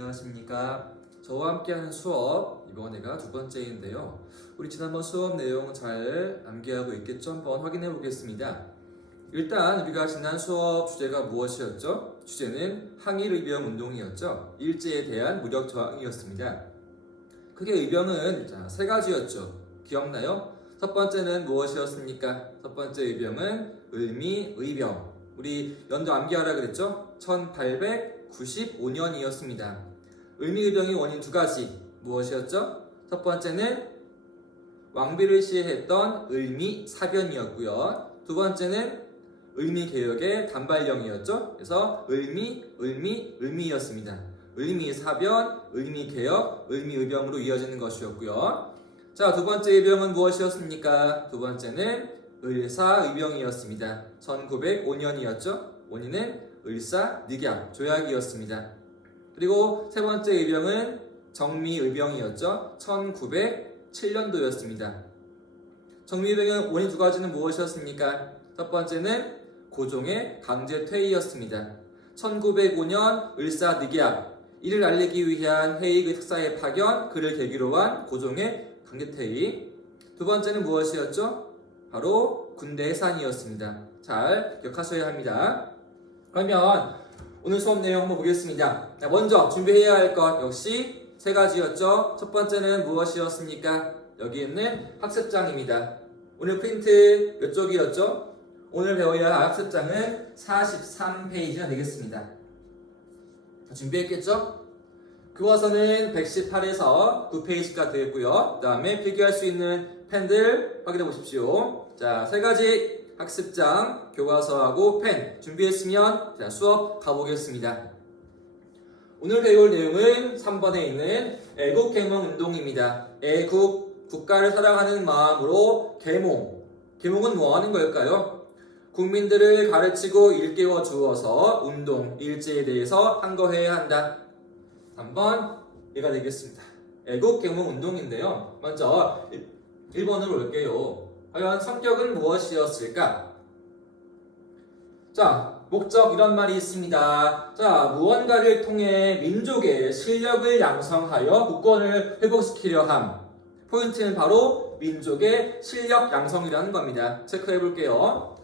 안녕하십니까. 저와 함께하는 수업, 이번에가 두 번째인데요. 우리 지난번 수업 내용 잘 암기하고 있겠죠? 한번 확인해 보겠습니다. 일단 우리가 지난 수업 주제가 무엇이었죠? 주제는 항일의병 운동이었죠. 일제에 대한 무력 저항이었습니다. 크게 의병은 세 가지였죠. 기억나요? 첫 번째는 무엇이었습니까? 첫 번째 의병은 을미의병. 우리 연도 암기하라 그랬죠? 1895년이었습니다. 을미의병의 원인 두 가지. 무엇이었죠? 첫 번째는 왕비를 시해했던 을미사변이었고요. 두 번째는 을미개혁의 단발령이었죠. 그래서 을미였습니다. 을미사변, 을미개혁, 을미의병으로 이어지는 것이었고요. 자, 두 번째 의병은 무엇이었습니까? 두 번째는 을사의병이었습니다. 1905년이었죠. 원인은 을사늑약, 조약이었습니다. 그리고 세 번째 의병은 정미의병이었죠. 1907년도였습니다. 정미의병의 원인 두 가지는 무엇이었습니까? 첫 번째는 고종의 강제 퇴위였습니다. 1905년 을사늑약, 이를 알리기 위한 해익의 특사의 파견, 그를 계기로 한 고종의 강제 퇴위. 두 번째는 무엇이었죠? 바로 군대 해산이었습니다. 잘 기억하셔야 합니다. 그러면 오늘 수업 내용 한번 보겠습니다. 자, 먼저 준비해야 할 것 역시 세 가지였죠. 첫 번째는 무엇이었습니까? 여기 있는 학습장입니다. 오늘 프린트 몇 쪽이었죠? 오늘 배워야 할 학습장은 43페이지가 되겠습니다. 준비했겠죠? 교과서는 118에서 9페이지가 되겠고요. 그 다음에 필기할 수 있는 펜들 확인해 보십시오. 자, 세 가지 학습장, 교과서하고 펜 준비했으면 자, 수업 가보겠습니다. 오늘 배울 내용은 3번에 있는 애국개몽운동입니다. 애국, 국가를 사랑하는 마음으로 계몽은 뭐 하는 걸까요? 국민들을 가르치고 일깨워 주어서 운동, 일제에 대해서 항거해야 한다. 3번 얘가 되겠습니다. 애국개몽운동인데요. 먼저 1번으로 올게요. 과연 성격은 무엇이었을까? 자, 목적 이런 말이 있습니다. 자, 무언가를 통해 민족의 실력을 양성하여 국권을 회복시키려 함. 포인트는 바로 민족의 실력 양성이라는 겁니다. 체크해 볼게요.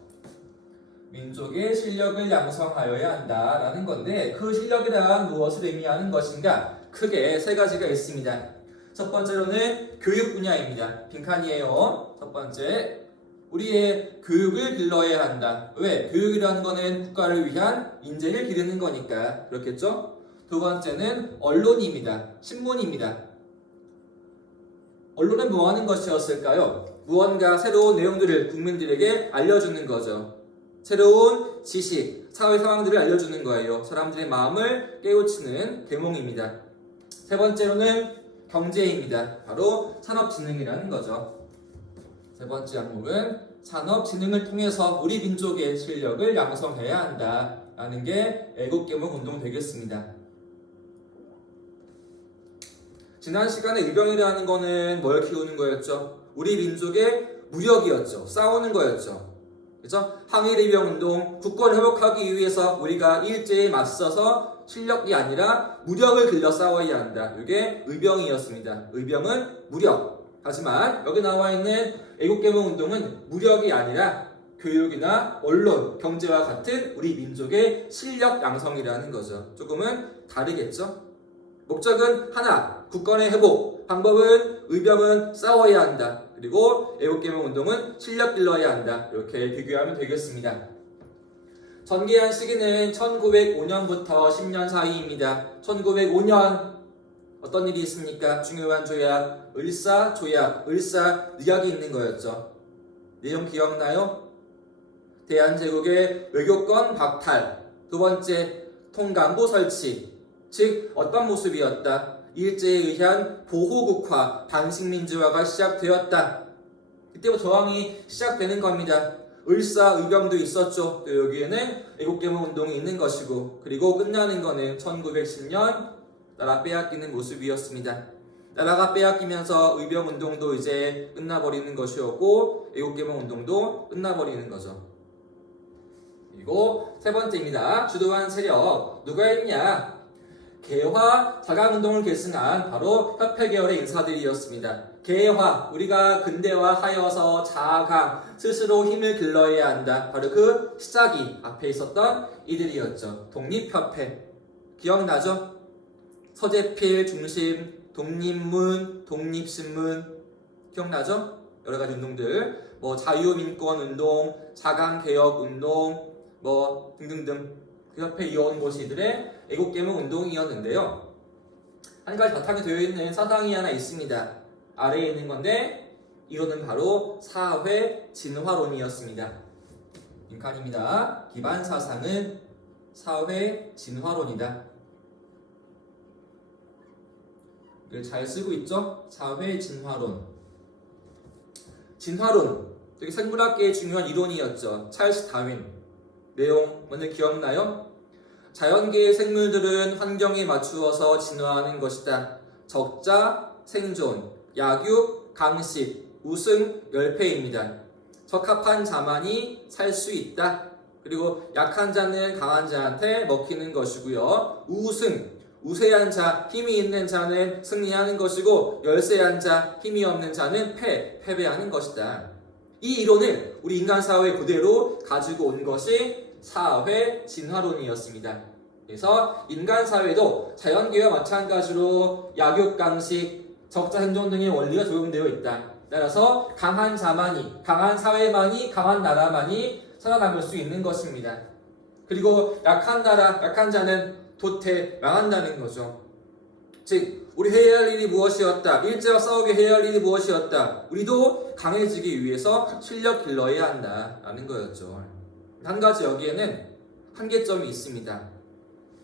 민족의 실력을 양성하여야 한다라는 건데 그 실력이란 무엇을 의미하는 것인가? 크게 세 가지가 있습니다. 첫 번째로는 교육 분야입니다. 빈칸이에요. 첫 번째, 우리의 교육을 길러야 한다. 왜? 교육이라는 거는 국가를 위한 인재를 기르는 거니까 그렇겠죠? 두 번째는 언론입니다. 신문입니다. 언론은 뭐 하는 것이었을까요? 무언가 새로운 내용들을 국민들에게 알려주는 거죠. 새로운 지식, 사회 상황들을 알려주는 거예요. 사람들의 마음을 깨우치는 계몽입니다. 세 번째로는 경제입니다. 바로 산업진흥이라는 거죠. 세 번째 항목은 산업진흥을 통해서 우리 민족의 실력을 양성해야 한다라는 게 애국개몽운동 되겠습니다. 지난 시간에 의병이라는 거는 뭘 키우는 거였죠? 우리 민족의 무력이었죠. 싸우는 거였죠. 그렇죠? 항일의병운동, 국권 회복하기 위해서 우리가 일제에 맞서서 실력이 아니라 무력을 길러 싸워야 한다. 이게 의병이었습니다. 의병은 무력. 하지만 여기 나와 있는 애국개몽운동은 무력이 아니라 교육이나 언론, 경제와 같은 우리 민족의 실력 양성이라는 거죠. 조금은 다르겠죠? 목적은 하나, 국권의 회복. 방법은 의병은 싸워야 한다. 그리고 애국개몽운동은 실력 길러야 한다. 이렇게 비교하면 되겠습니다. 전개한 시기는 1905년부터 10년 사이입니다. 1905년 어떤 일이 있습니까? 중요한 조약, 을사조약, 을사늑약이 있는 거였죠. 내용 기억나요? 대한제국의 외교권 박탈. 두 번째, 통감부 설치. 즉 어떤 모습이었다? 일제에 의한 보호국화, 반식민주화가 시작되었다. 이때부터 저항이 시작되는 겁니다. 을사의병도 있었죠. 또 여기에는 애국개몽운동이 있는 것이고, 그리고 끝나는 거는 1910년 나라 빼앗기는 모습이었습니다. 나라가 빼앗기면서 의병운동도 이제 끝나버리는 것이었고 애국개몽운동도 끝나버리는 거죠. 그리고 세 번째입니다. 주도한 세력 누가 있냐? 개화 자강운동을 계승한 바로 협회 계열의 인사들이었습니다. 개화, 우리가 근대화하여서 자강, 스스로 힘을 길러야 한다. 바로 그 시작이 앞에 있었던 이들이었죠. 독립협회, 기억나죠? 서재필 중심, 독립문, 독립신문, 기억나죠? 여러 가지 운동들, 뭐 자유민권운동, 자강개혁운동, 뭐 등등등 그 협회에 이어온 것이 이들의 애국개몽 운동이었는데요. 한 가지 바탕이 되어 있는 사상이 하나 있습니다. 아래에 있는 건데 이거는 바로 사회 진화론이었습니다. 빈칸입니다. 기반 사상은 사회 진화론이다. 이걸 잘 쓰고 있죠? 사회 진화론. 진화론, 되게 생물학계의 중요한 이론이었죠. 찰스 다윈. 내용 먼저 기억나요? 자연계의 생물들은 환경에 맞추어서 진화하는 것이다. 적자, 생존, 약육, 강식, 우승, 열패입니다. 적합한 자만이 살 수 있다. 그리고 약한 자는 강한 자한테 먹히는 것이고요. 우승, 우세한 자, 힘이 있는 자는 승리하는 것이고 열세한 자, 힘이 없는 자는 패배하는 것이다. 이 이론을 우리 인간 사회에 그대로 가지고 온 것이 사회 진화론이었습니다. 그래서 인간 사회도 자연계와 마찬가지로 약육, 강식, 적자 생존 등의 원리가 적용되어 있다. 따라서 강한 자만이, 강한 사회만이, 강한 나라만이 살아남을 수 있는 것입니다. 그리고 약한 나라, 약한 자는 도태, 망한다는 거죠. 즉, 우리 해야 할 일이 무엇이었다? 일제와 싸우게 해야 할 일이 무엇이었다? 우리도 강해지기 위해서 실력 길러야 한다. 라는 거였죠. 한 가지 여기에는 한계점이 있습니다.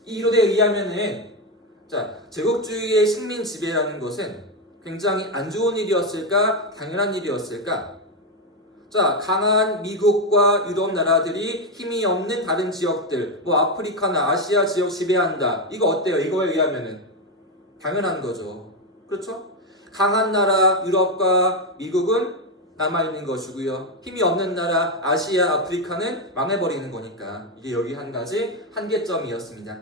이 이론에 의하면은, 제국주의의 식민 지배라는 것은 굉장히 안 좋은 일이었을까? 당연한 일이었을까? 강한 미국과 유럽 나라들이 힘이 없는 다른 지역들, 뭐 아프리카나 아시아 지역 지배한다. 이거 어때요? 이거에 의하면은 당연한 거죠. 그렇죠? 강한 나라 유럽과 미국은 남아있는 것이고요. 힘이 없는 나라 아시아, 아프리카는 망해버리는 거니까 이게 여기 한 가지 한계점이었습니다.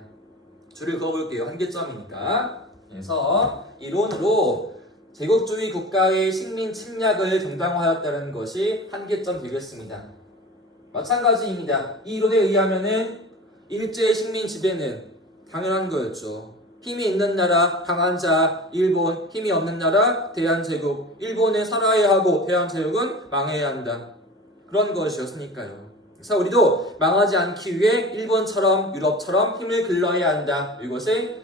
줄을 그어볼게요. 한계점이니까. 그래서 이론으로 제국주의 국가의 식민 침략을 정당화하였다는 것이 한계점 되겠습니다. 마찬가지입니다. 이 이론에 의하면은 일제의 식민 지배는 당연한 거였죠. 힘이 있는 나라, 강한 자, 일본, 힘이 없는 나라, 대한제국. 일본에 살아야 하고 대한제국은 망해야 한다. 그런 것이었으니까요. 그래서 우리도 망하지 않기 위해 일본처럼 유럽처럼 힘을 길러야 한다. 이것이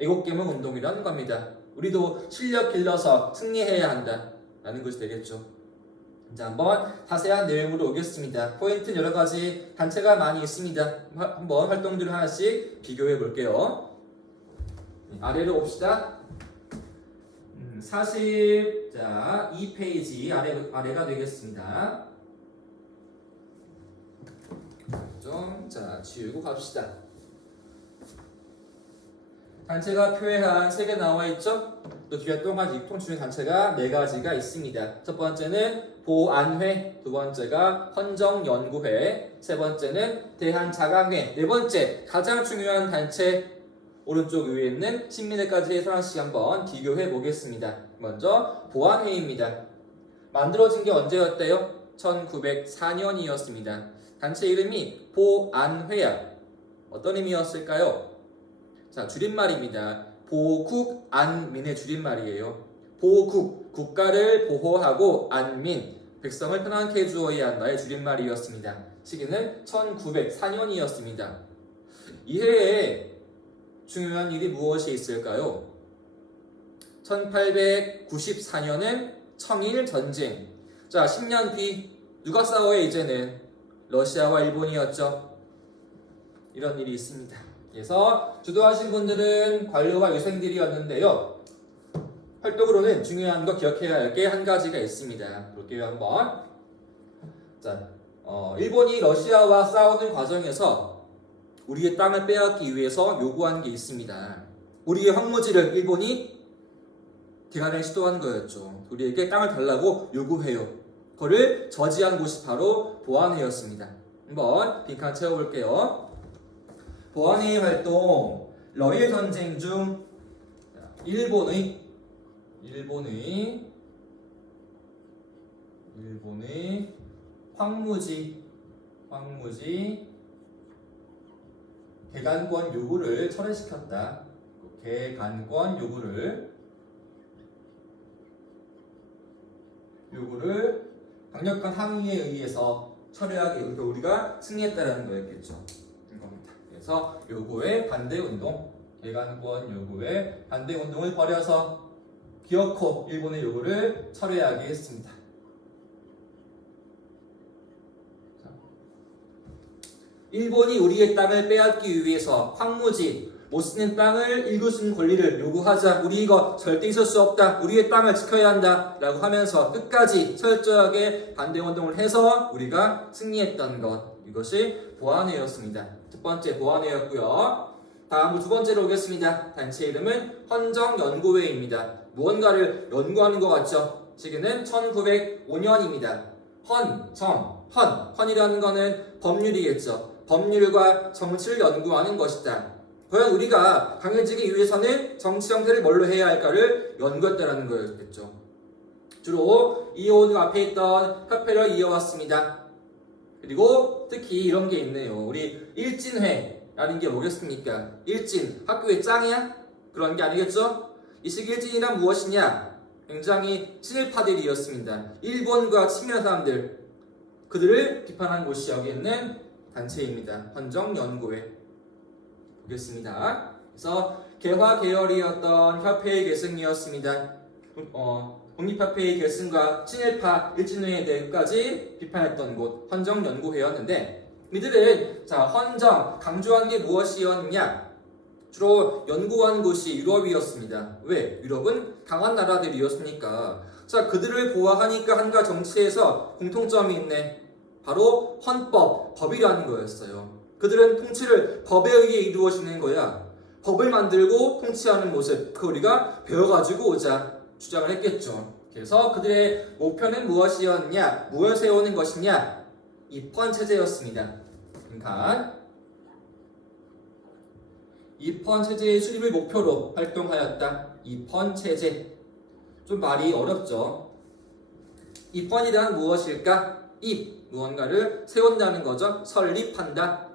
애국개몽 운동이라는 겁니다. 우리도 실력 길러서 승리해야 한다. 라는 것이 되겠죠. 자, 한번 자세한 내용으로 오겠습니다. 포인트는 여러 가지 단체가 많이 있습니다. 한번 활동들을 하나씩 비교해 볼게요. 아래로 옵시다. 42페이지 아래가 되겠습니다. 지우고 갑시다. 단체가 표에한 3개 나와 있죠? 또 뒤에 또 가지 통충의 단체가 4가지가 있습니다. 첫 번째는 보안회, 두 번째가 헌정연구회, 세 번째는 대한자강회, 네 번째 가장 중요한 단체 오른쪽 위에 있는 신민회까지 하나씩 한번 비교해 보겠습니다. 먼저 보안회입니다. 만들어진 게 언제였대요? 1904년이었습니다. 단체 이름이 보안회야. 어떤 의미였을까요? 줄임말입니다. 보국안민의 줄임말이에요. 보국, 국가를 보호하고 안민, 백성을 편안케 해주어야 한다의 줄임말이었습니다. 시기는 1904년이었습니다. 이 해에 중요한 일이 무엇이 있을까요? 1894년은 청일전쟁. 10년 뒤 누가 싸워요? 이제는 러시아와 일본이었죠. 이런 일이 있습니다. 그래서 주도하신 분들은 관료와 유생들이었는데요. 활동으로는 중요한 거 기억해야 할 게 한 가지가 있습니다. 볼게요 한번. 일본이 러시아와 싸우는 과정에서 우리의 땅을 빼앗기 위해서 요구한 게 있습니다. 우리의 황무지를 일본이 개간을 시도한 거였죠. 우리에게 땅을 달라고 요구해요. 그거를 저지한 곳이 바로 보안회였습니다. 한번 빈칸 채워볼게요. 보안회의 활동, 러일 전쟁 중 일본의 황무지 개간권 요구를 철회시켰다. 개간권 요구를 강력한 항의에 의해서 철회하기 위해 우리가 승리했다라는 거였겠죠. 이겁니다. 그래서 요구의 반대 운동, 개간권 요구의 반대 운동을 벌여서 기어코 일본의 요구를 철회하게 했습니다. 일본이 우리의 땅을 빼앗기 위해서 황무지 못 쓰는 땅을 일구는 권리를 요구하자. 우리 이거 절대 있을 수 없다. 우리의 땅을 지켜야 한다. 라고 하면서 끝까지 철저하게 반대 운동을 해서 우리가 승리했던 것. 이것이 보안회였습니다. 첫 번째 보안회였고요. 다음 두 번째로 오겠습니다. 단체 이름은 헌정연구회입니다. 무언가를 연구하는 것 같죠? 시기는 1905년입니다. 헌이라는 거는 법률이겠죠. 법률과 정치를 연구하는 것이다. 과연 우리가 강해지기 위해서는 정치 형태를 뭘로 해야 할까를 연구했다는 거였겠죠. 주로 이온 앞에 있던 협회를 이어왔습니다. 그리고 특히 이런 게 있네요. 우리 일진회라는 게 뭐겠습니까? 일진, 학교의 짱이야? 그런 게 아니겠죠? 이 시기 일진이란 무엇이냐? 굉장히 친일파들이었습니다. 일본과 친밀한 사람들, 그들을 비판한 곳이 여기 있는 단체입니다. 헌정연구회. 보겠습니다. 그래서 개화 계열이었던 협회의 계승이었습니다. 독립협회의 계승과 친일파 일진회에 대해까지 비판했던 곳 헌정연구회였는데, 이들은 헌정 강조한 게 무엇이었냐? 주로 연구한 곳이 유럽이었습니다. 왜? 유럽은 강한 나라들이었으니까. 그들을 보호하니까 한가 정치에서 공통점이 있네. 바로 헌법, 법이라는 거였어요. 그들은 통치를 법에 의해 이루어지는 거야. 법을 만들고 통치하는 모습, 그 우리가 배워가지고 오자 주장을 했겠죠. 그래서 그들의 목표는 무엇이었냐? 무엇을 세우는 것이냐? 입헌 체제였습니다. 그러니까 입헌 체제의 수립을 목표로 활동하였다. 입헌 체제. 좀 말이 어렵죠. 입헌이란 무엇일까? 무언가를 세운다는 거죠. 설립한다.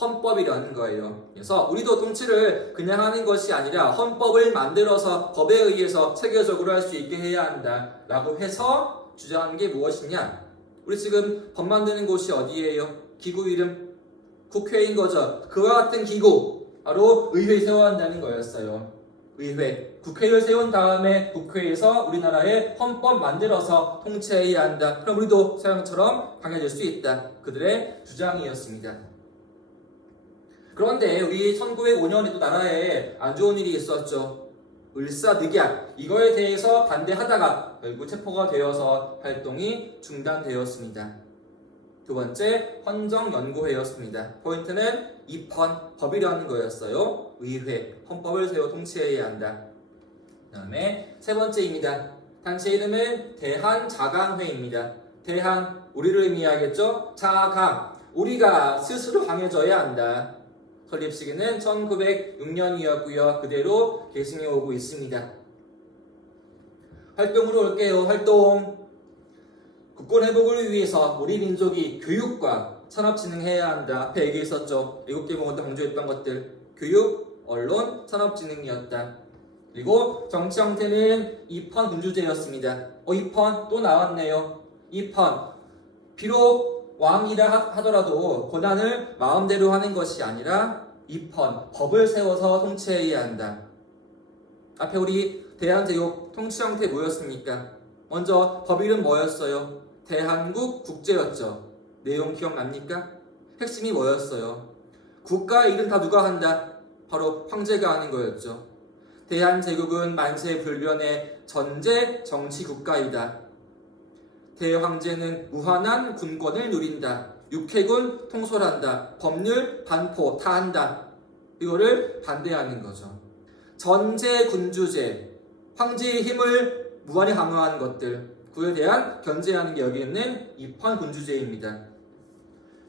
헌법이라는 거예요. 그래서 우리도 통치를 그냥 하는 것이 아니라 헌법을 만들어서 법에 의해서 체계적으로 할 수 있게 해야 한다 라고 해서 주장하는 게 무엇이냐? 우리 지금 법 만드는 곳이 어디예요? 기구 이름? 국회인 거죠. 그와 같은 기구, 바로 의회 세워야 한다는 거였어요. 의회, 국회를 세운 다음에 국회에서 우리나라의 헌법 만들어서 통치해야 한다. 그럼 우리도 서양처럼 강해질 수 있다. 그들의 주장이었습니다. 그런데 우리 1905년에도 나라에 안 좋은 일이 있었죠. 을사늑약. 이거에 대해서 반대하다가 결국 체포가 되어서 활동이 중단되었습니다. 두 번째, 헌정연구회였습니다. 포인트는 입헌, 법이라는 거였어요. 의회, 헌법을 세워 통치해야 한다. 그 다음에 세 번째입니다. 단체 이름은 대한자강회입니다. 대한, 우리를 의미하겠죠? 자강, 우리가 스스로 강해져야 한다. 설립 시기는 1906년이었고요. 그대로 계승해 오고 있습니다. 활동으로 올게요. 활동. 국권 회복을 위해서 우리 민족이 교육과 산업 진흥해야 한다. 앞에 얘기했었죠. 7개 모두 강조했던 것들. 교육, 언론, 산업 진흥이었다. 그리고 정치 형태는 입헌 군주제였습니다. 입헌 또 나왔네요. 입헌. 비록 왕이라 하더라도 권한을 마음대로 하는 것이 아니라 입헌, 법을 세워서 통치해야 한다. 앞에 우리 대한제국 통치 형태 뭐였습니까? 먼저 법 이름 뭐였어요? 대한국 국제였죠. 내용 기억납니까? 핵심이 뭐였어요? 국가 일은 다 누가 한다? 바로 황제가 하는 거였죠. 대한제국은 만세불변의 전제 정치국가이다. 대황제는 무한한 군권을 누린다. 육해군 통솔한다. 법률 반포 다 한다. 이거를 반대하는 거죠. 전제군주제, 황제의 힘을 무한히 강화한 것들, 그에 대한 견제하는 게 여기 있는 입헌군주제입니다.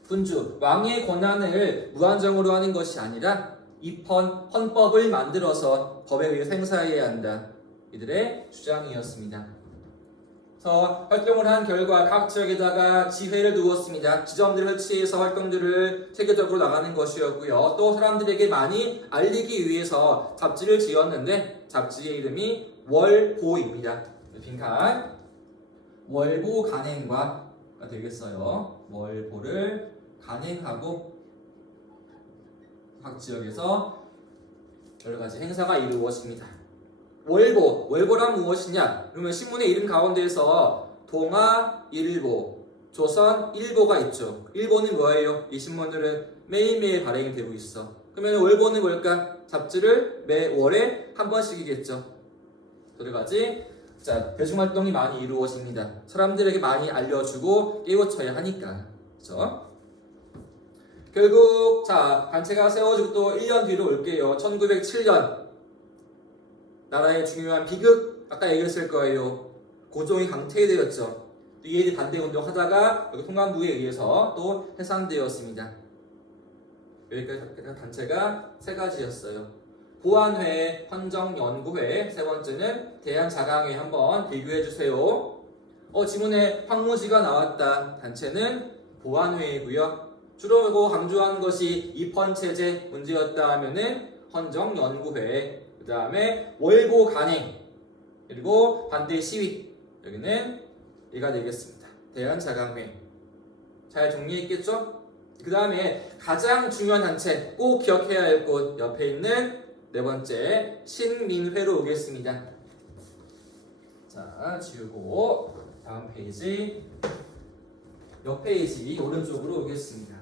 군주, 왕의 권한을 무한정으로 하는 것이 아니라 입헌 헌법을 만들어서 법에 의해 행사해야 한다. 이들의 주장이었습니다. 그래서 활동을 한 결과 각 지역에다가 지회를 두었습니다. 지점들을 설치해서 활동들을 세계적으로 나가는 것이었고요. 또 사람들에게 많이 알리기 위해서 잡지를 지었는데 잡지의 이름이 월보입니다. 빈칸 월보 간행과 되겠어요. 월보를 간행하고 각 지역에서 여러 가지 행사가 이루어집니다. 월보란 무엇이냐? 그러면 신문의 이름 가운데에서 동아일보, 조선일보가 있죠. 일보는 뭐예요? 이 신문들은 매일매일 발행이 되고 있어. 그러면 월보는 뭘까? 잡지를 매 월에 한 번씩이겠죠. 여러 가지 대중활동이 많이 이루어집니다. 사람들에게 많이 알려주고 깨우쳐야 하니까. 그렇죠? 결국 단체가 세워지고 또 1년 뒤로 올게요. 1907년 나라의 중요한 비극 아까 얘기했을 거예요. 고종이 강퇴되었죠. 이에 반대 운동하다가 여기 통감부에 의해서 또 해산되었습니다. 여기까지 단체가 세 가지였어요. 보안회, 헌정연구회, 세 번째는 대한자강회. 한번 비교해 주세요. 지문에 황무지가 나왔다. 단체는 보안회이고요. 주로 강조한 것이 입헌체제 문제였다 하면은 헌정연구회, 그 다음에 월보 간행, 그리고 반대 시위. 여기는 얘가 되겠습니다. 대한자강회. 잘 정리했겠죠? 그 다음에 가장 중요한 단체 꼭 기억해야 할 곳 옆에 있는 네 번째 신민회로 오겠습니다. 자, 지우고 다음 페이지, 옆 페이지 오른쪽으로 오겠습니다.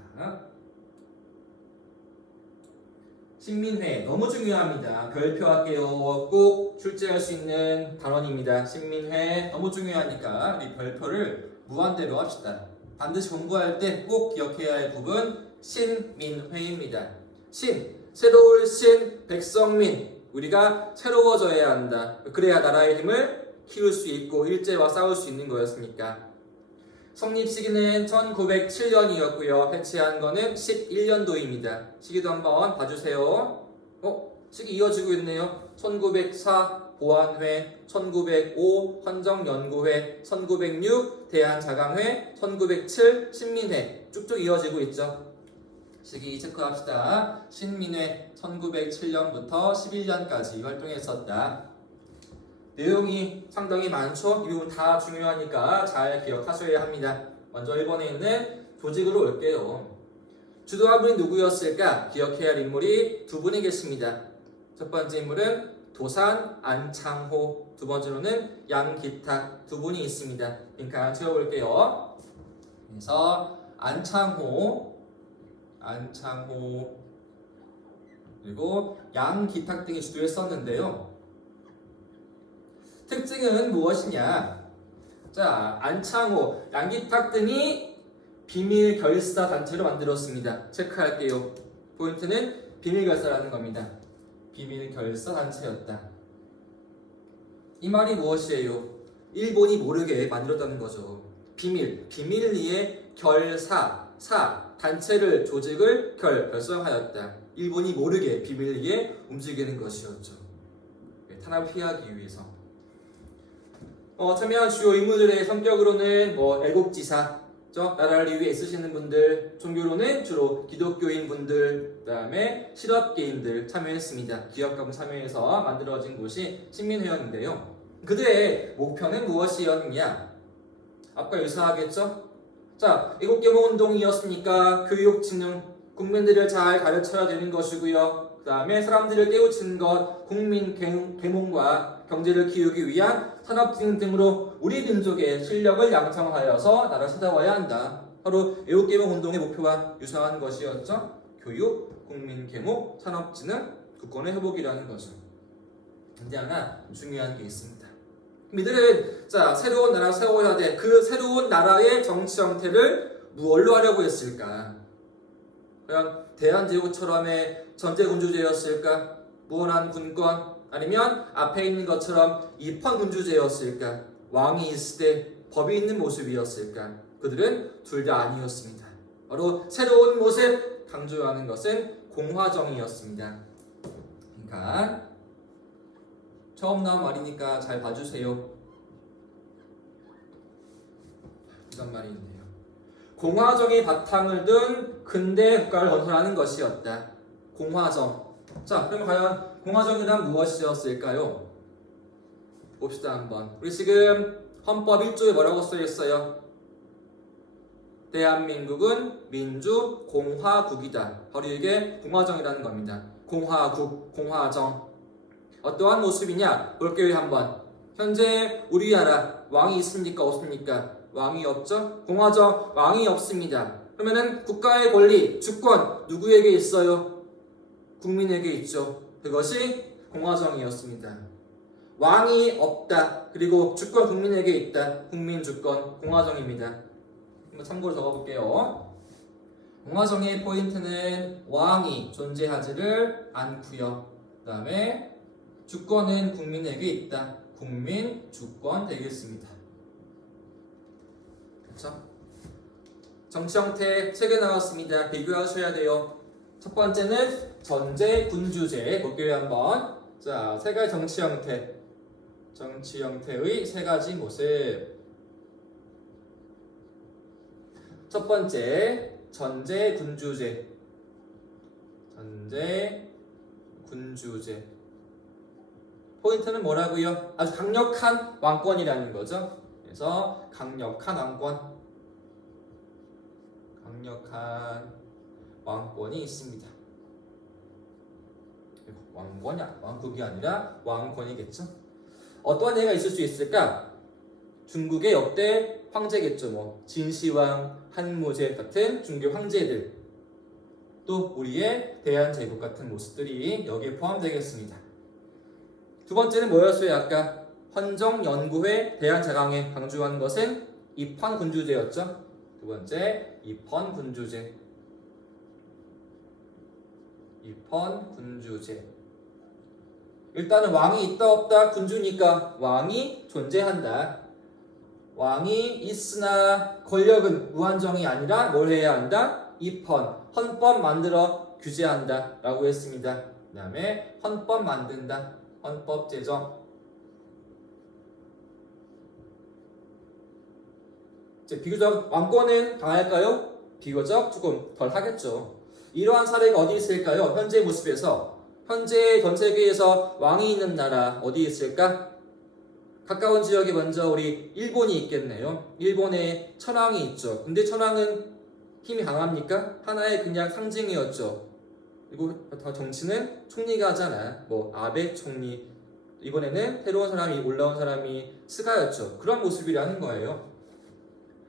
신민회 너무 중요합니다. 별표할게요. 꼭 출제할 수 있는 단원입니다. 신민회 너무 중요하니까 우리 별표를 무한대로 합시다. 반드시 공부할 때 꼭 기억해야 할 부분 신민회입니다. 새로울 신, 백성민. 우리가 새로워져야 한다. 그래야 나라의 힘을 키울 수 있고 일제와 싸울 수 있는 거였으니까. 성립 시기는 1907년이었고요. 해체한 거는 11년도입니다. 시기도 한번 봐주세요. 시기 이어지고 있네요. 1904 보안회, 1905 헌정연구회, 1906 대한자강회, 1907 신민회. 쭉쭉 이어지고 있죠. 시기 체크합시다. 신민회 1907년부터 11년까지 활동했었다. 내용이 상당히 많죠? 이 부분 다 중요하니까 잘 기억하셔야 합니다. 먼저 1번에 있는 조직으로 올게요. 주도한 분이 누구였을까? 기억해야 할 인물이 두 분이 계십니다. 첫 번째 인물은 도산 안창호, 두 번째로는 양기탁 두 분이 있습니다. 빈칸 채워볼게요. 그래서 안창호 그리고 양기탁 등이 주도했었는데요. 특징은 무엇이냐? 안창호, 양기탁 등이 비밀 결사 단체로 만들었습니다. 체크할게요. 포인트는 비밀 결사라는 겁니다. 비밀 결사 단체였다. 이 말이 무엇이에요? 일본이 모르게 만들었다는 거죠. 비밀리에 결사, 단체를, 조직을 결성하였다. 일본이 모르게 비밀리에 움직이는 것이었죠. 탄압을 피하기 위해서. 참여한 주요 인물들의 성격으로는 애국지사, 나라를 위해 애쓰시는 분들, 종교로는 주로 기독교인 분들, 그 다음에 실업계인들 참여했습니다. 기업가분 참여해서 만들어진 곳이 신민회였는데요. 그들의 목표는 무엇이었느냐? 아까 유사하겠죠? 애국개몽운동이었으니까 교육, 지능, 국민들을 잘 가르쳐야 되는 것이고요. 그 다음에 사람들을 깨우치는 것, 국민 계몽과 경제를 키우기 위한 산업진흥 등으로 우리 민족의 실력을 양성하여서 나라를 찾아와야 한다. 바로 애국개몽운동의 목표와 유사한 것이었죠. 교육, 국민 계몽, 산업진흥, 국권의 회복이라는 거죠. 근데 하나 중요한 게 있습니다. 이들은 새로운 나라 세워야 돼. 그 새로운 나라의 정치 형태를 무엇로 하려고 했을까? 과연 대한제국처럼의 전제군주제였을까? 무한한 군권? 아니면 앞에 있는 것처럼 입헌군주제였을까? 왕이 있을 때 법이 있는 모습이었을까? 그들은 둘 다 아니었습니다. 바로 새로운 모습 강조하는 것은 공화정이었습니다. 강력한. 처음 나온 말이니까 잘 봐주세요. 이런 말인데요. 공화정이 바탕을 둔 근대 국가를 건설하는 것이었다. 공화정. 자, 그럼 과연 공화정이란 무엇이었을까요? 봅시다 한번. 우리 지금 헌법 1조에 뭐라고 써있어요? 대한민국은 민주공화국이다. 바로 이게 공화정이라는 겁니다. 공화국, 공화정. 어떠한 모습이냐? 볼게요 한번. 현재 우리나라 왕이 있습니까? 없습니까? 왕이 없죠? 공화정 왕이 없습니다. 그러면은 국가의 권리, 주권 누구에게 있어요? 국민에게 있죠. 그것이 공화정이었습니다. 왕이 없다. 그리고 주권 국민에게 있다. 국민 주권 공화정입니다. 한번 참고로 적어볼게요. 공화정의 포인트는 왕이 존재하지를 않고요. 그 다음에 주권은 국민에게 있다. 국민 주권 되겠습니다. 그렇죠? 정치 형태 3개 나왔습니다. 비교하셔야 돼요. 첫 번째는 전제 군주제 볼게요 한번. 자, 3가지 정치 형태. 정치 형태의 3가지 모습. 첫 번째, 전제 군주제. 전제 군주제. 포인트는 뭐라고요? 아주 강력한 왕권이라는 거죠. 그래서 강력한 왕권. 강력한 왕권이 있습니다. 왕권이 왕국이 아니라 왕권이겠죠. 어떠한 예가 있을 수 있을까? 중국의 역대 황제겠죠. 뭐 진시황, 한무제 같은 중국 황제들, 또 우리의 대한제국 같은 모습들이 여기에 포함되겠습니다. 두 번째는 뭐였어요? 아까 헌정연구회 대한제강에 강조한 것은 입헌군주제였죠. 두 번째 입헌군주제. 입헌군주제. 일단은 왕이 있다 없다 군주니까 왕이 존재한다. 왕이 있으나 권력은 무한정이 아니라 뭘 해야 한다? 입헌, 헌법 만들어 규제한다 라고 했습니다. 그 다음에 헌법 만든다. 헌법 제정. 비교적 왕권은 강할까요? 비교적 조금 덜 하겠죠. 이러한 사례가 어디 있을까요? 현재 모습에서. 현재 전 세계에서 왕이 있는 나라 어디 있을까? 가까운 지역에 먼저 우리 일본이 있겠네요. 일본에 천황이 있죠. 근데 천황은 힘이 강합니까? 하나의 그냥 상징이었죠. 그리고 정치는 총리가 하잖아. 뭐 아베 총리. 이번에는 새로운 사람이 올라온 사람이 스가였죠. 그런 모습이라는 거예요.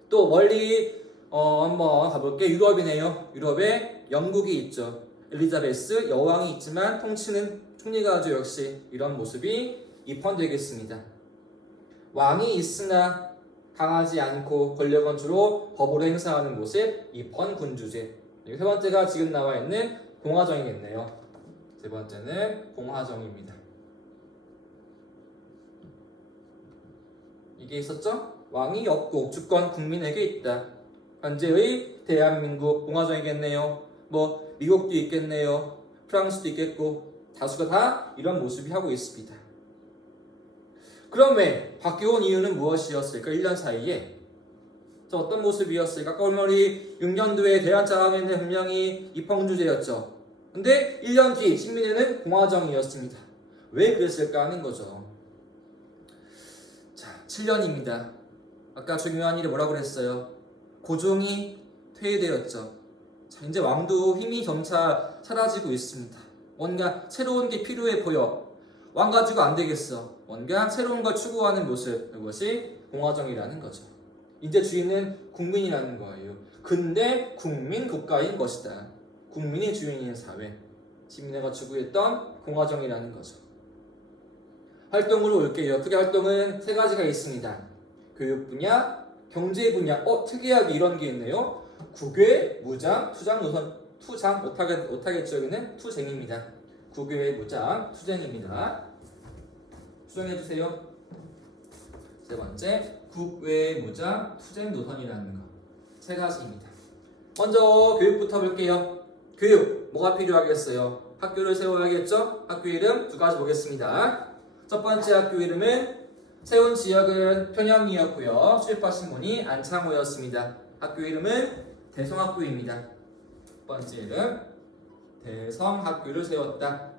또 멀리 한번 가볼게요. 유럽이네요. 유럽에 영국이 있죠. 엘리자베스 여왕이 있지만 통치는 총리가 하죠. 역시 이런 모습이 입헌되겠습니다. 왕이 있으나 강하지 않고 권력은 주로 법으로 행사하는 모습 입헌군주제. 세 번째가 지금 나와 있는 공화정이겠네요. 세 번째는 공화정입니다. 이게 있었죠? 왕이 없고 주권 국민에게 있다. 현재의 대한민국 공화정이겠네요. 뭐 미국도 있겠네요. 프랑스도 있겠고 다수가 다 이런 모습이 하고 있습니다. 그럼 왜 바뀌어온 이유는 무엇이었을까? 1년 사이에 어떤 모습이었을까? 아까 우리 6년도에 대한제강에는 분명히 입헌군주제였죠. 근데 1년 뒤 신민회는 공화정이었습니다. 왜 그랬을까 하는 거죠. 자, 7년입니다. 아까 중요한 일이 뭐라고 그랬어요? 고종이 퇴위되었죠. 자, 이제 왕도 힘이 점차 사라지고 있습니다. 뭔가 새로운 게 필요해 보여. 왕 가지고 안 되겠어. 뭔가 새로운 걸 추구하는 모습. 이것이 공화정이라는 거죠. 이제 주인은 국민이라는 거예요. 근데 국민 국가인 것이다. 국민이 주인인 사회. 시민회가 추구했던 공화정이라는 거죠. 활동으로 올게요. 크게 활동은 3가지가 있습니다. 교육 분야, 경제 분야. 특이하게 이런 게 있네요. 국외, 무장, 투쟁 노선. 투장 못하겠죠. 여기는 투쟁입니다. 국외, 무장, 투쟁입니다. 수정해주세요. 세 번째, 국외, 무장, 투쟁 노선이라는 거. 3가지입니다. 먼저 교육부터 볼게요. 교육, 뭐가 필요하겠어요? 학교를 세워야겠죠? 학교 이름 두 가지 보겠습니다. 첫 번째 학교 이름은 세운 지역은 평양이었고요. 수입하신 분이 안창호였습니다. 학교 이름은 대성학교입니다. 첫 번째 이름 대성학교를 세웠다.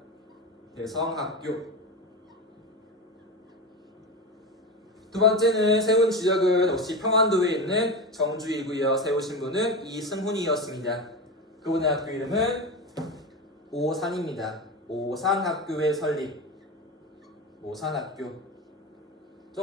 대성학교. 두 번째는 세운 지역은 역시 평안도에 있는 정주이고요. 세우신 분은 이승훈이었습니다. 그분의 학교 이름은 오산입니다. 오산학교의 설립. 오산학교.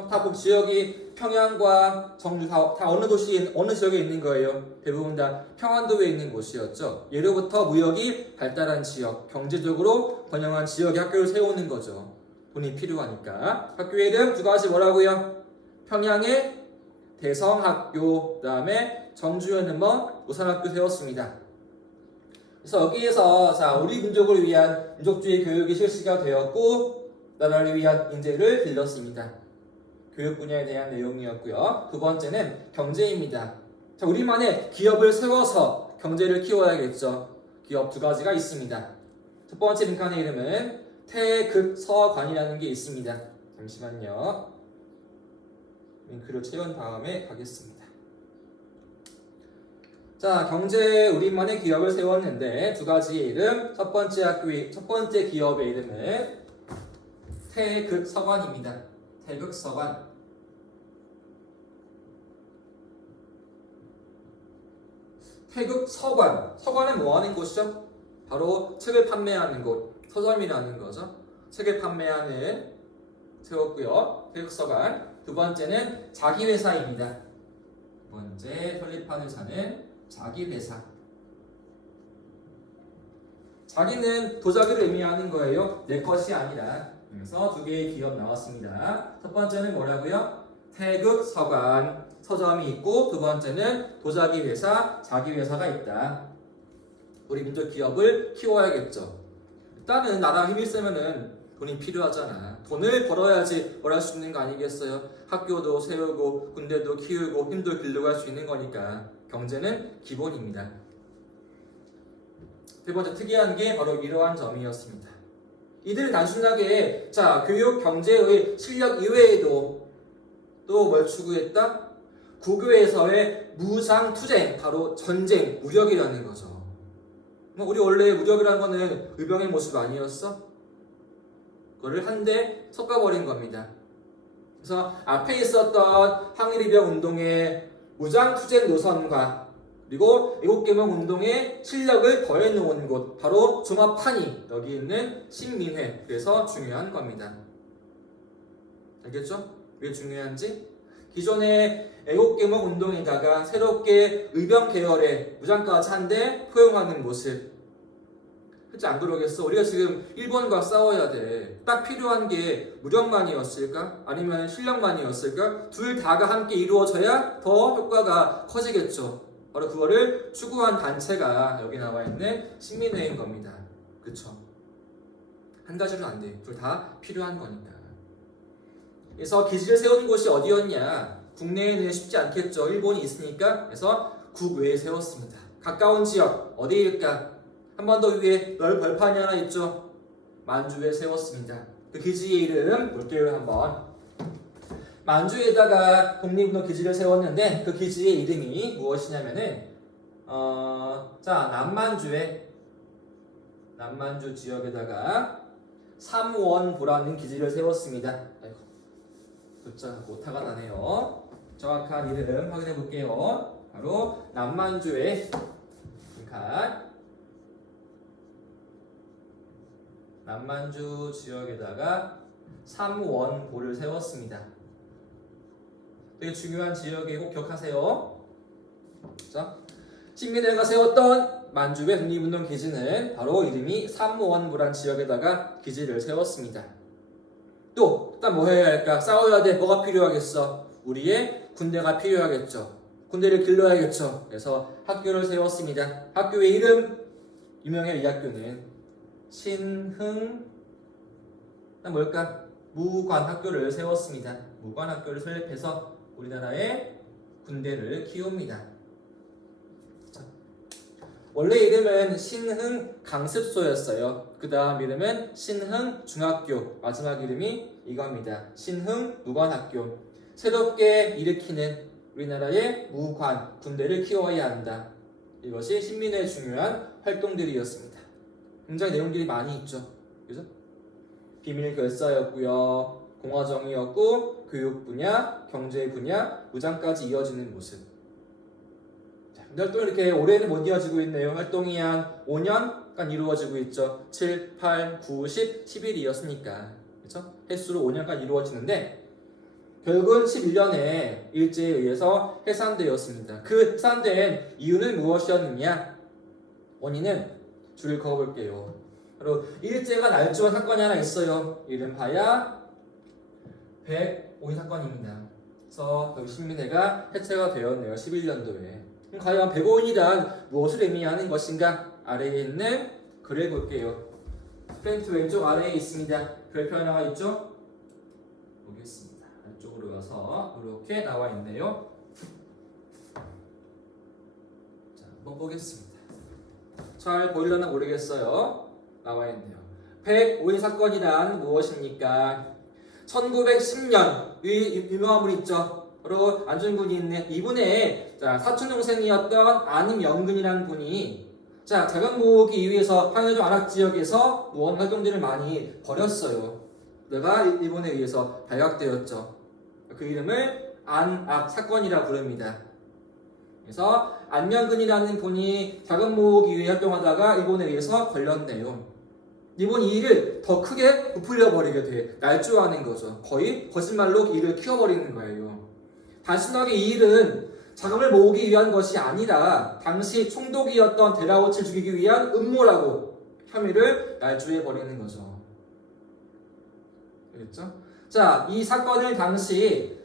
다 지역이 평양과 정주 다 어느 도시 어느 지역에 있는 거예요. 대부분 다 평안도에 있는 곳이었죠. 예로부터 무역이 발달한 지역, 경제적으로 번영한 지역에 학교를 세우는 거죠. 돈이 필요하니까. 학교 이름 두 가지 뭐라고요? 평양의 대성학교, 그 다음에 정주에는 오산학교 세웠습니다. 그래서 여기에서 자 우리 민족을 위한 민족주의 교육이 실시가 되었고 나라를 위한 인재를 길렀습니다. 교육 분야에 대한 내용이었고요. 두 번째는 경제입니다. 자, 우리만의 기업을 세워서 경제를 키워야겠죠. 기업 두 가지가 있습니다. 첫 번째 빈칸의 이름은 태극서관이라는 게 있습니다. 잠시만요. 링크를 채운 다음에 가겠습니다. 자, 경제 우리만의 기업을 세웠는데 두 가지의 이름. 첫 번째 기업의 이름은 태극서관입니다. 태극서관. 태극서관. 서관은 뭐 하는 곳이죠? 바로 책을 판매하는 곳. 서점이라는 거죠. 책을 판매하는 세웠고요. 태극서관. 두 번째는 자기회사입니다. 두 번째 설립한 회사는 자기회사. 자기는 도자기를 의미하는 거예요. 내 것이 아니라. 그래서 두 개의 기업 나왔습니다. 첫 번째는 뭐라고요? 태극서관, 서점이 있고 두 번째는 도자기 회사, 자기 회사가 있다. 우리 민족 기업을 키워야겠죠. 일단은 나라 힘이 세면은 돈이 필요하잖아. 돈을 벌어야지 뭘 할 수 있는 거 아니겠어요? 학교도 세우고 군대도 키우고 힘도 길르고 할 수 있는 거니까 경제는 기본입니다. 세 번째 특이한 게 바로 이러한 점이었습니다. 이들은 단순하게 교육, 경제의 실력 이외에도 또 뭘 추구했다? 국외에서의 무장투쟁, 바로 전쟁, 무력이라는 거죠. 우리 원래 무력이라는 거는 의병의 모습 아니었어? 그거를 한데 섞어버린 겁니다. 그래서 앞에 있었던 항일의병 운동의 무장투쟁 노선과 그리고 애국개명 운동의 실력을 더해놓은 곳, 바로 종합판이 여기 있는 신민회. 그래서 중요한 겁니다. 알겠죠? 왜 중요한지? 기존의 애국개명 운동에다가 새롭게 의병 계열의 무장까지 한데 포용하는 모습. 그렇지 안 그러겠어? 우리가 지금 일본과 싸워야 돼. 딱 필요한 게 무력만이었을까? 아니면 실력만이었을까? 둘 다가 함께 이루어져야 더 효과가 커지겠죠. 바로 그거를 추구한 단체가 여기 나와 있는 신민회인 겁니다. 그쵸? 한 가지로는 안 돼. 둘 다 필요한 거니까. 그래서 기지를 세운 곳이 어디였냐? 국내에는 쉽지 않겠죠. 일본이 있으니까. 그래서 국외에 세웠습니다. 가까운 지역 어디일까? 한 번 더 위에 벌판이 하나 있죠. 만주에 세웠습니다. 그 기지의 이름 볼게요 한번. 만주에다가 독립운동 기지를 세웠는데 그 기지의 이름이 무엇이냐면은 남만주 지역에다가 삼원보라는 기지를 세웠습니다. 아이고, 글자 오타가 나네요. 정확한 이름 확인해 볼게요. 바로 남만주의 남만주 지역에다가 삼원보를 세웠습니다. 되게 중요한 지역에 꼭 기억하세요. 자, 신민회가 세웠던 만주의 독립운동 기지는 바로 이름이 삼원보란 지역에다가 기지를 세웠습니다. 또 일단 뭐 해야 할까? 싸워야 돼. 뭐가 필요하겠어? 우리의 군대가 필요하겠죠. 군대를 길러야겠죠. 그래서 학교를 세웠습니다. 학교의 이름 유명해요. 이 학교는 뭘까? 무관학교를 세웠습니다. 무관학교를 설립해서 우리나라의 군대를 키웁니다. 자, 원래 이름은 신흥 강습소였어요. 그 다음 이름은 신흥 중학교, 마지막 이름이 이겁니다. 신흥 무관학교. 새롭게 일으키는 우리나라의 무관, 군대를 키워야 한다. 이것이 신민회의 중요한 활동들이었습니다. 굉장히 내용들이 많이 있죠. 그죠? 비밀 결사였고요. 공화정이었고, 교육 분야, 경제 분야, 무장까지 이어지는 모습. 자, 활동이 이렇게 올해는 못 이어지고 있네요. 활동이 한 5년간 이루어지고 있죠. 7, 8, 9, 10, 11이었으니까. 그렇죠? 횟수로 5년간 이루어지는데 결국은 11년에 일제에 의해서 해산되었습니다. 그 해산된 이유는 무엇이었느냐? 원인은 줄을 그어볼게요. 바로 일제가 날조한 사건이 하나 있어요. 이른바야 105인 사건입니다. 그래서 신민회가 해체가 되었네요. 11년도에. 과연 105인이란 무엇을 의미하는 것인가? 아래에 있는 글을 볼게요. 프린트 왼쪽 아래에 있습니다. 별표 하나가 있죠? 보겠습니다. 이쪽으로 가서 이렇게 나와 있네요. 자, 한번 보겠습니다. 잘 보이려나 모르겠어요. 나와 있네요. 105인 사건이란 무엇입니까? 1910년 유명한 분 있죠. 바로 안중근이 있는 이분의 사촌 동생이었던 안임영근이라는 분이 자금 모으기 위해서 한여종 안악 지역에서 무언 활동들을 많이 벌였어요. 그가 일본에 의해서 발각되었죠. 그 이름을 안악 사건이라 부릅니다. 그래서 안명근이라는 분이 자금 모으기 위해 활동하다가 일본에 의해서 걸렸네요. 이번 이 일을 더 크게 부풀려 버리게 돼. 날조하는 거죠. 거의 거짓말로 이 일을 키워버리는 거예요. 단순하게 이 일은 자금을 모으기 위한 것이 아니라 당시 총독이었던 데라오치를 죽이기 위한 음모라고 혐의를 날조해 버리는 거죠. 알겠죠? 자, 이 사건을 당시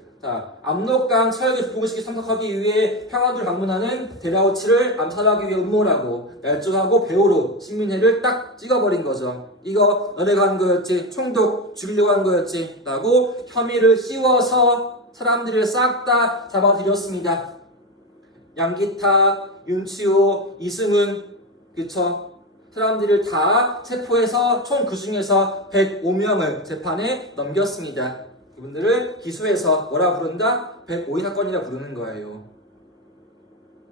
압록강 철교 부부식에 참석하기 위해 평안도를 방문하는 데라오치를 암살하기 위해 음모라고 날조하고 배우로 신민회를 딱 찍어버린 거죠. 이거 너네가 한 거였지, 총독 죽이려고 한 거였지 라고 혐의를 씌워서 사람들을 싹 다 잡아들였습니다. 양기타, 윤치호, 이승훈, 그쵸? 사람들을 다 체포해서 총 그 중에서 105명을 재판에 넘겼습니다. 이분들을 기소해서 뭐라 부른다? 105인 사건이라 부르는 거예요.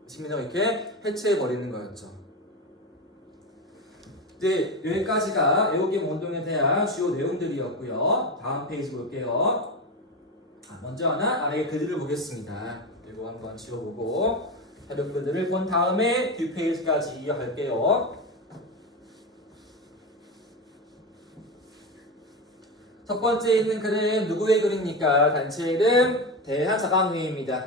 신민회가 이렇게 해체해버리는 거였죠. 이제 여기까지가 애호김 운동에 대한 주요 내용들이었고요. 다음 페이지 볼게요. 먼저 하나 아래의 글들을 보겠습니다. 이거 한번 지워보고 자료글들을 본 다음에 뒷페이지까지 이어갈게요. 첫 번째 있는 글은 누구의 글입니까? 단체 이름 대한자강회입니다.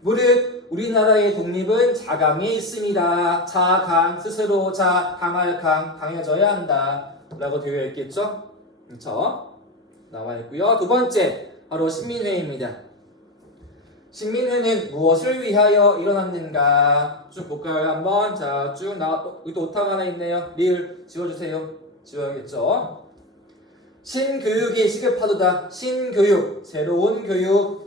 무릇 우리나라의 독립은 자강에 있습니다. 자강, 스스로 강할 강, 강해져야 한다 라고 되어 있겠죠? 그렇죠? 나와 있고요. 두 번째 바로 신민회입니다. 신민회는 무엇을 위하여 일어났는가? 쭉 볼까요? 한번 쭉 나와. 여기 또 오타가 하나 있네요. 리을 지워주세요. 지워야겠죠? 신교육이 시급하도다. 신교육, 새로운 교육.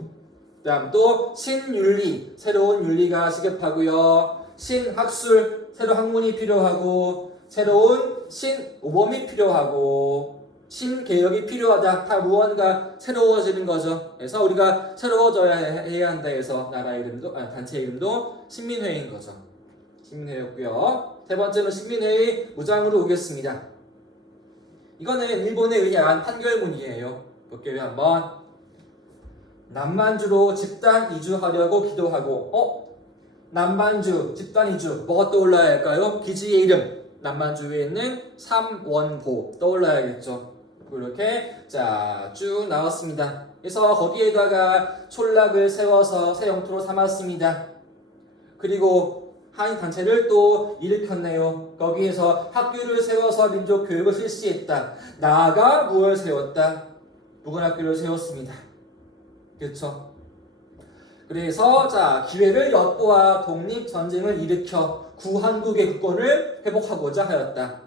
그다음 또 신윤리, 새로운 윤리가 시급하고요. 신학술, 새로 학문이 필요하고, 새로운 신오범이 필요하고, 신개혁이 필요하다. 다 무언가 새로워지는 거죠. 그래서 우리가 새로워져야 해야 한다 해서 나라 이름도, 단체 이름도 신민회인 거죠. 신민회였고요. 세 번째는 신민회의 무장으로 오겠습니다. 이거는 일본에 의한 판결문이에요. 볼게요 한번. 남만주로 집단 이주하려고 기도하고 남만주 집단 이주 뭐가 떠올라야 할까요? 기지의 이름 남만주에 있는 삼원보 떠올라야겠죠. 이렇게 쭉 나왔습니다. 그래서 거기에다가 촌락을 세워서 새 영토로 삼았습니다. 그리고 한인 단체를 또 일으켰네요. 거기에서 학교를 세워서 민족 교육을 실시했다. 나아가 무엇을 세웠다? 무관학교를 세웠습니다. 그렇죠? 그래서 기회를 엿보아 독립전쟁을 일으켜 구한국의 국권을 회복하고자 하였다.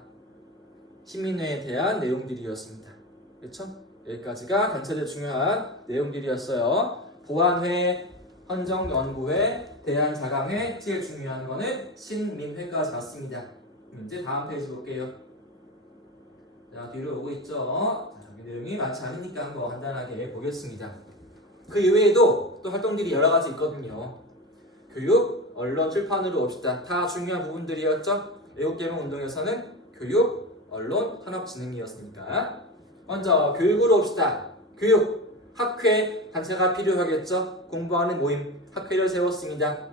신민회에 대한 내용들이었습니다. 그렇죠? 여기까지가 단체들 중요한 내용들이었어요. 보안회, 헌정연구회, 대한자강회 제일 중요한 거는 신민회까지 왔습니다. 이제 다음 페이지 볼게요. 자, 뒤로 오고 있죠. 자, 내용이 많지 않으니까 한번 간단하게 보겠습니다. 그 이외에도 또 활동들이 여러 가지 있거든요. 교육, 언론, 출판으로 봅시다. 다 중요한 부분들이었죠. 애국개명 운동에서는 교육, 언론, 산업진흥이었으니까. 먼저 교육으로 봅시다. 교육, 학회, 단체가 필요하겠죠. 공부하는 모임, 학회를 세웠습니다.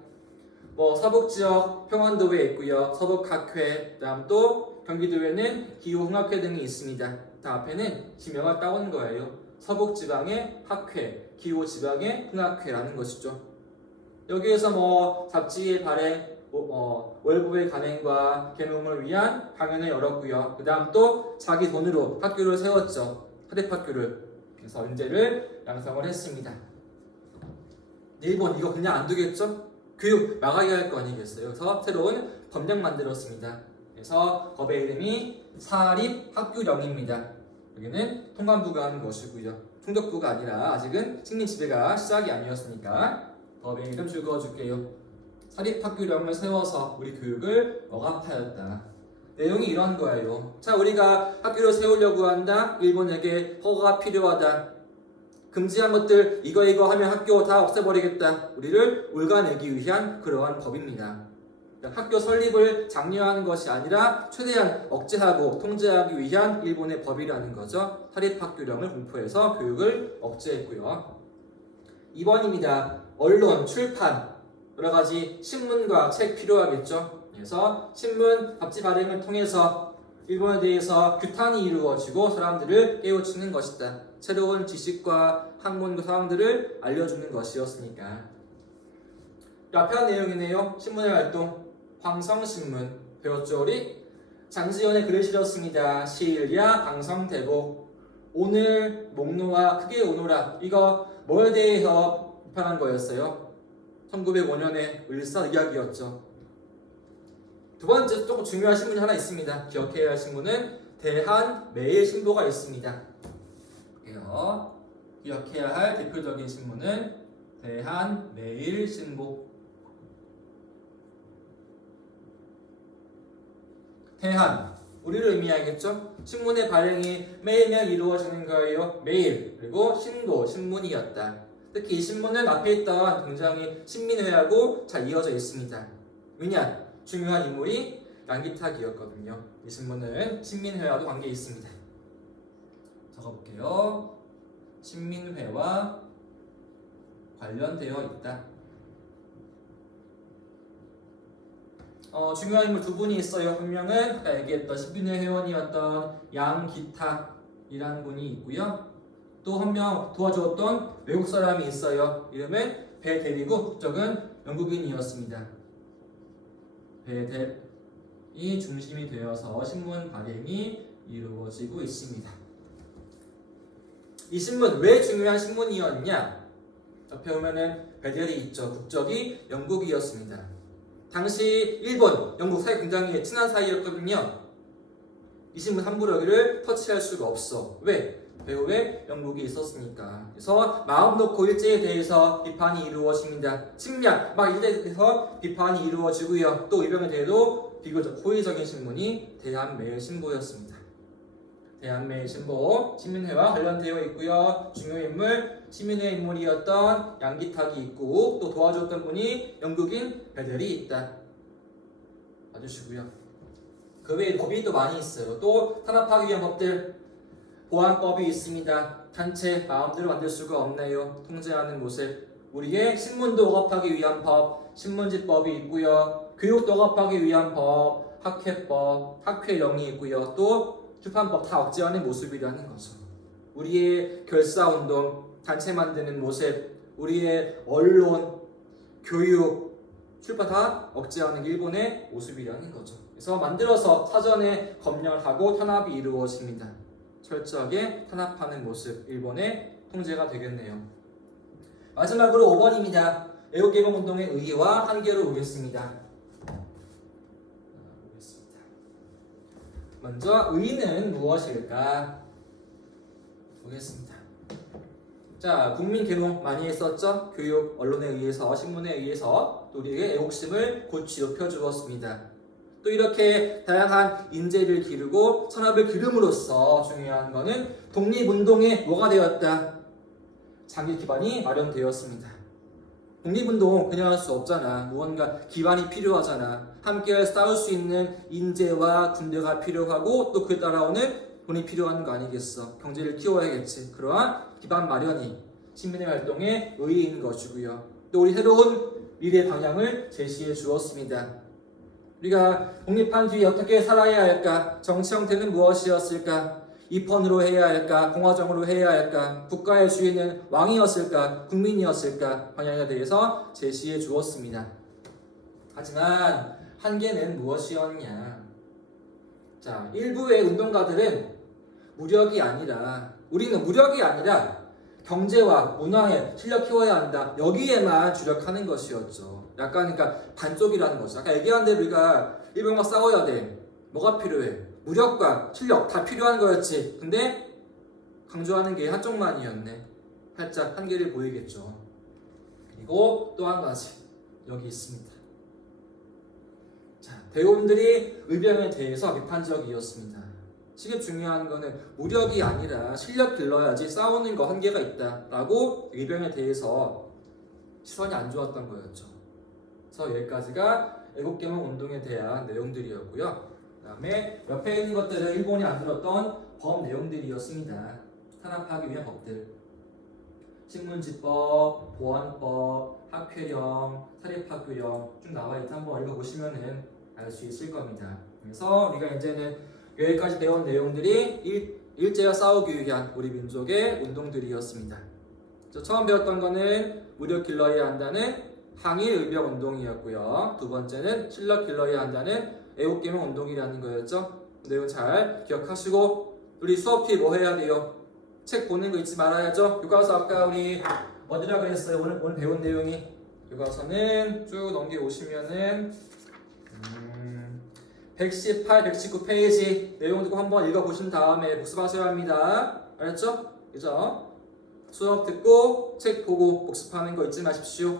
서북지역 평안도에 있고요. 서북학회, 그다음 또 경기도에는 기후흥학회 등이 있습니다. 다 앞에는 지명을 따온 거예요. 서북지방의 학회, 기후지방의 흥학회라는 것이죠. 여기에서 잡지 발행, 월부의 간행과 개명을 위한 강연을 열었고요. 그 다음 또 자기 돈으로 학교를 세웠죠. 사립학교를. 그래서 연재를 양성을 했습니다. 일본 이거 그냥 안 두겠죠? 교육 나가게 할 거 아니겠어요? 그래서 새로운 법령 만들었습니다. 그래서 법의 이름이 사립학교령입니다. 여기는 통관부가 하는 것이고요. 총독부가 아니라 아직은 식민지배가 시작이 아니었으니까 법의 이름 적어줄게요. 사립학교령을 세워서 우리 교육을 억압하였다. 내용이 이런 거예요. 자, 우리가 학교를 세우려고 한다. 일본에게 허가가 필요하다. 금지한 것들 이거 하면 학교 다 없애버리겠다. 우리를 올가내기 위한 그러한 법입니다. 학교 설립을 장려하는 것이 아니라 최대한 억제하고 통제하기 위한 일본의 법이라는 거죠. 사립학교령을 공포해서 교육을 억제했고요. 2번입니다. 언론, 출판, 여러 가지 신문과 책 필요하겠죠. 그래서 신문, 잡지 발행을 통해서 일본에 대해서 규탄이 이루어지고 사람들을 깨우치는 것이다. 새로운 지식과 학문과 사항들을 알려주는 것이었으니까. 앞에 한 내용이네요. 신문의 활동. 황성신문 배웠죠 우리? 장지연의 글을 실었습니다. 시일야 강성대복. 오늘 목노와 크게 오노라. 이거 뭐에 대해서 비판한 거였어요? 1905년의 을사의학이었죠. 두 번째 조금 중요한 신문이 하나 있습니다. 기억해야 할 신문은 대한매일신보가 있습니다. 기억해야 할 대표적인 신문은 대한매일신보. 대한, 우리를 의미하겠죠? 신문의 발행이 매일매일 이루어지는 거예요. 매일. 그리고 신도, 신문이었다. 특히 이 신문은 앞에 있던 굉장히 신민회하고 잘 이어져 있습니다. 왜냐? 중요한 인물이 양기탁이었거든요. 이 신문은 신민회와도 관계 있습니다. 적어볼게요. 신민회와 관련되어 있다. 중요한 인물 두 분이 있어요. 한 명은 아까 얘기했던 신민회 회원이었던 양기탁이라는 분이 있고요. 또 한 명 도와주었던 외국 사람이 있어요. 이름은 배대리고 국적은 영국인이었습니다. 배대이 중심이 되어서 신문 발행이 이루어지고 있습니다. 이 신문 왜 중요한 신문이었냐? 옆에 보면은 배델이 있죠. 국적이 영국이었습니다. 당시 일본, 영국 사이 굉장히 친한 사이였거든요. 이 신문 함부로 여기를 터치할 수가 없어. 왜? 배후에 영국이 있었으니까. 그래서 마음 놓고 일제에 대해서 비판이 이루어집니다. 침략, 막 이에 대해서 비판이 이루어지고요. 또 이병에 대해도 비교적 호의적인 신문이 대한매일신보였습니다. 대한매일신보, 신민회와 관련되어 있고요. 중요인물, 신민회 인물이었던 양기탁이 있고 또 도와줬던 분이 영국인 베델이 있다. 봐주시고요. 그 외에 법이 또 많이 있어요. 또 탄압하기 위한 법들, 보안법이 있습니다. 단체 마음대로 만들 수가 없네요. 통제하는 모습. 우리의 신문도 억압하기 위한 법, 신문지법이 있고요. 교육도 억압하기 위한 법, 학회법, 학회령이 있고요. 또 출판법 다 억제하는 모습이라는 거죠. 우리의 결사운동, 단체 만드는 모습, 우리의 언론, 교육, 출판 다 억제하는 게 일본의 모습이라는 거죠. 그래서 만들어서 사전에 검열을 하고 탄압이 이루어집니다. 철저하게 탄압하는 모습, 일본의 통제가 되겠네요. 마지막으로 5번입니다. 애국개명운동의 의의와 한계로 보겠습니다. 먼저 의의는 무엇일까? 보겠습니다. 자, 국민 계몽 많이 했었죠? 교육, 언론에 의해서, 신문에 의해서 또 우리에게 애국심을 고치 높여 주었습니다. 또 이렇게 다양한 인재를 기르고 산업을 기름으로써 중요한 것은 독립운동의 뭐가 되었다? 장기 기반이 마련되었습니다. 독립운동 그냥 할 수 없잖아. 무언가 기반이 필요하잖아. 함께 싸울 수 있는 인재와 군대가 필요하고 또 그에 따라오는 돈이 필요한 거 아니겠어. 경제를 키워야겠지. 그러한 기반 마련이 시민의 활동의 의의인 것이고요. 또 우리 새로운 미래 방향을 제시해 주었습니다. 우리가 독립한 뒤에 어떻게 살아야 할까? 정치 형태는 무엇이었을까? 입헌으로 해야 할까? 공화정으로 해야 할까? 국가의 주인은 왕이었을까? 국민이었을까? 방향에 대해서 제시해 주었습니다. 하지만 한계는 무엇이었냐? 자, 일부의 운동가들은 우리는 무력이 아니라 경제와 문화에 실력 키워야 한다. 여기에만 주력하는 것이었죠. 약간 그러니까 반쪽이라는 거죠. 아까 얘기한 대로 우리가 일본과 싸워야 돼. 뭐가 필요해? 무력과 실력 다 필요한 거였지. 근데 강조하는 게 한쪽만이었네. 살짝 한계를 보이겠죠. 그리고 또 한 가지 여기 있습니다. 자, 대원들이 의병에 대해서 비판적이었습니다. 지금 중요한 거는 무력이 아니라 실력 길러야지 싸우는 거 한계가 있다라고 의병에 대해서 시선이 안 좋았던 거였죠. 그래서 여기까지가 애국개몽 운동에 대한 내용들이었고요. 그 다음에 옆에 있는 것들은 일본이 만들었던 법 내용들이었습니다. 탄압하기 위한 법들. 식문지법, 보안법, 학회령, 사립학교령 쭉 나와 있다. 한번 읽어보시면 알 수 있을 겁니다. 그래서 우리가 이제는 여기까지 배운 내용들이 일제와 싸우기 위한 우리 민족의 운동들이었습니다. 처음 배웠던 거는 무력 길러야 한다는 항일 의병 운동이었고요. 두 번째는 실력 길러야 한다는 애국개몽 운동이라는 거였죠. 내용 잘 기억하시고 우리 수업 뒤에 뭐 해야 돼요? 책 보는 거 잊지 말아야죠. 교과서 아까 우리 어디라 그랬어요? 오늘 배운 내용이 교과서는 쭉 넘겨오시면은 118, 119페이지 내용 듣고 한번 읽어보신 다음에 복습하셔야 합니다. 알았죠? 그죠? 수업 듣고 책 보고 복습하는 거 잊지 마십시오.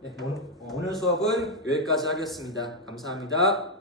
네, 오늘 수업은 여기까지 하겠습니다. 감사합니다.